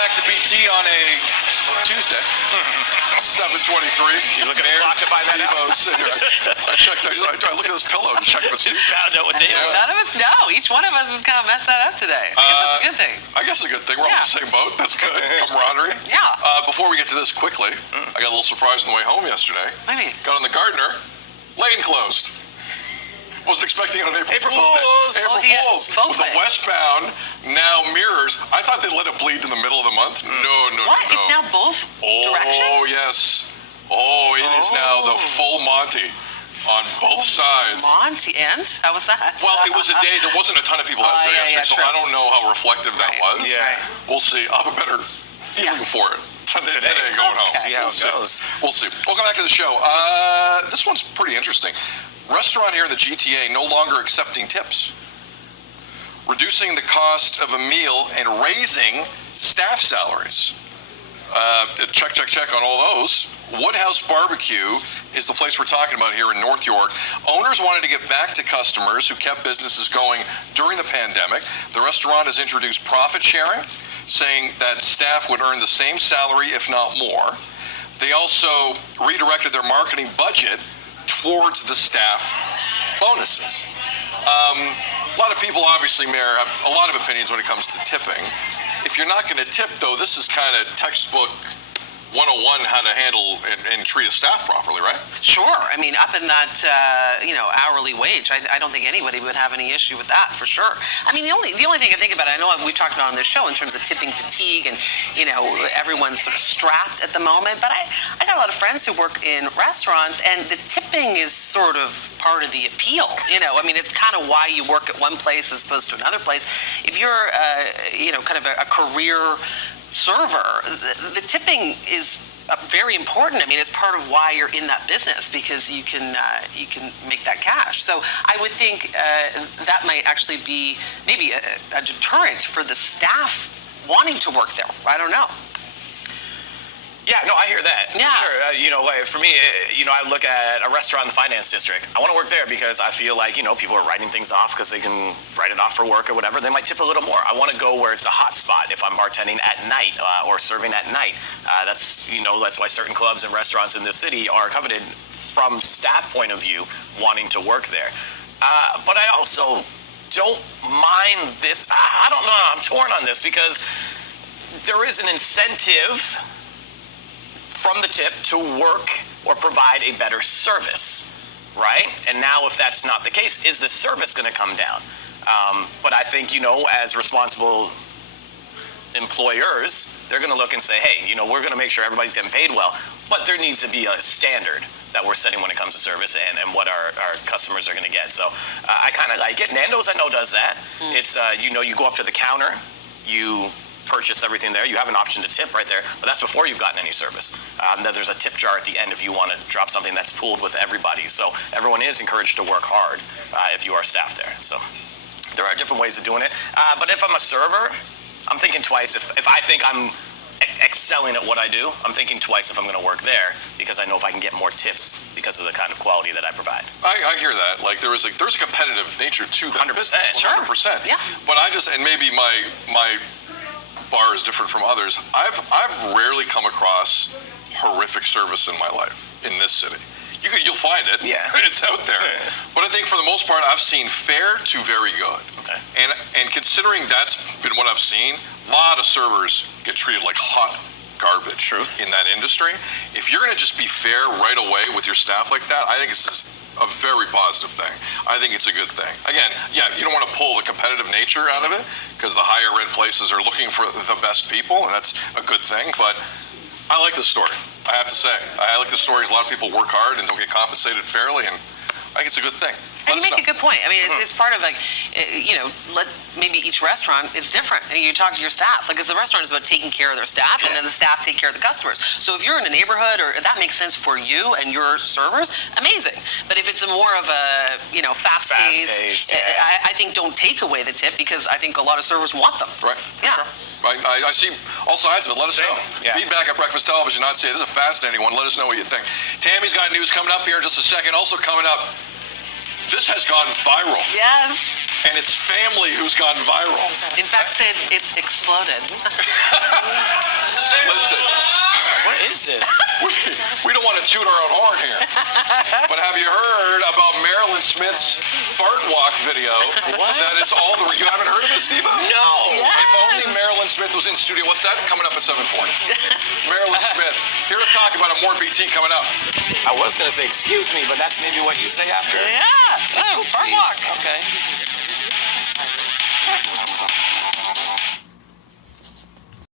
back to BT on a Tuesday, 7:23. You look at the clock to find that out. Sitting here. I look at this pillow to check if it's Tuesday. Found out what day it was. None of us know. Each one of us has kind of messed that up today. I guess that's a good thing. I guess it's a good thing. We're all in the same boat. That's good. Camaraderie. Yeah. Before we get to this quickly, I got a little surprise on the way home yesterday. Maybe. Got on the Gardner, lane closed. Wasn't expecting it on April Fool's Day. April Fool's. With the westbound now mirrors. I thought they let it bleed in the middle of the month. No. What? It's now both directions? Oh, yes. Oh, it is now the full Monty on both sides. Monty, and? How was that? Well, it was a day, there wasn't a ton of people out there yesterday, so true. I don't know how reflective that was. Yeah. We'll see. I'll have a better feeling for it today going home. See how it goes. We'll see. Welcome back to the show. This one's pretty interesting. Restaurant here in the GTA no longer accepting tips. Reducing the cost of a meal and raising staff salaries. Check on all those. Woodhouse Barbecue is the place we're talking about here in North York. Owners wanted to get back to customers who kept businesses going during the pandemic. The restaurant has introduced profit sharing, saying that staff would earn the same salary, if not more. They also redirected their marketing budget towards the staff bonuses. A lot of people, obviously, Mayor, have a lot of opinions when it comes to tipping. If you're not going to tip, though, this is kind of textbook 101 how to handle and treat a staff properly, right? Sure. I mean, up in that, hourly wage, I don't think anybody would have any issue with that, for sure. I mean, the only thing I think about, I know we've talked about on this show in terms of tipping fatigue and, everyone's sort of strapped at the moment, but I got a lot of friends who work in restaurants, and the tipping is sort of part of the appeal. I mean, it's kind of why you work at one place as opposed to another place. If you're, kind of a career server, the tipping is very important. I mean, it's part of why you're in that business, because you can make that cash. So I would think that might actually be maybe a deterrent for the staff wanting to work there. I don't know. Yeah, no, I hear that. Yeah. Sure. For me, I look at a restaurant in the finance district. I want to work there because I feel like, people are writing things off because they can write it off for work or whatever. They might tip a little more. I want to go where it's a hot spot if I'm bartending at night or serving at night. That's why certain clubs and restaurants in this city are coveted from staff point of view wanting to work there. But I also don't mind this. I don't know. I'm torn on this because there is an incentive from the tip to work or provide a better service, right? And now if that's not the case, is the service going to come down? But I think, as responsible employers, they're going to look and say, hey, we're going to make sure everybody's getting paid well, but there needs to be a standard that we're setting when it comes to service and what our customers are going to get. So I kind of like it. Nando's, I know, does that. It's, you go up to the counter, you purchase everything there. You have an option to tip right there, but that's before you've gotten any service. There's a tip jar at the end if you want to drop something that's pooled with everybody. So everyone is encouraged to work hard if you are staff there. So there are different ways of doing it. But if I'm a server, I'm thinking twice. If I think I'm excelling at what I do, I'm thinking twice if I'm going to work there, because I know if I can get more tips because of the kind of quality that I provide. I hear that. Like there's a competitive nature to that 100%. business. 100%. Yeah. But and maybe my bar is different from others. I've rarely come across horrific service in my life in this city. You'll find it. Yeah. It's out there. Yeah. But I think for the most part, I've seen fair to very good. Okay. And considering that's been what I've seen, a lot of servers get treated like hot garbage. Truth. In that industry. If you're going to just be fair right away with your staff like that, I think it's just a very positive thing. I think it's a good thing. Again, yeah, you don't want to pull the competitive nature out of it, because the higher end places are looking for the best people, and that's a good thing. But I like the story. I have to say, I like the stories. A lot of people work hard and don't get compensated fairly, and I think it's a good thing. And you make a good point. I mean, it's part of maybe each restaurant is different. And you talk to your staff, because the restaurant is about taking care of their staff, and then the staff take care of the customers. So if you're in a neighborhood, or that makes sense for you and your servers, amazing. But if it's more of a fast-paced, I think don't take away the tip, because I think a lot of servers want them. Right. Yeah. Sure. I see all sides of it. Let us know. Yeah. Feedback at Breakfast Television. I'd say this is a fascinating one. Let us know what you think. Tammy's got news coming up here in just a second. Also coming up, this has gone viral. Yes. and it's family who's gone viral. In fact, Sid, it's exploded. Listen, What is this? we don't want to toot our own horn here, but have you heard about Marilyn Smith's fart walk video? What? That is all the. You haven't heard of this, Steve? No. If only Marilyn Smith was in studio. What's that coming up at 7:40? Marilyn Smith here to talk about a more BT coming up. I was gonna say excuse me, but that's maybe what you say after. Yeah. Oh, fart Oopsies. walk. Okay.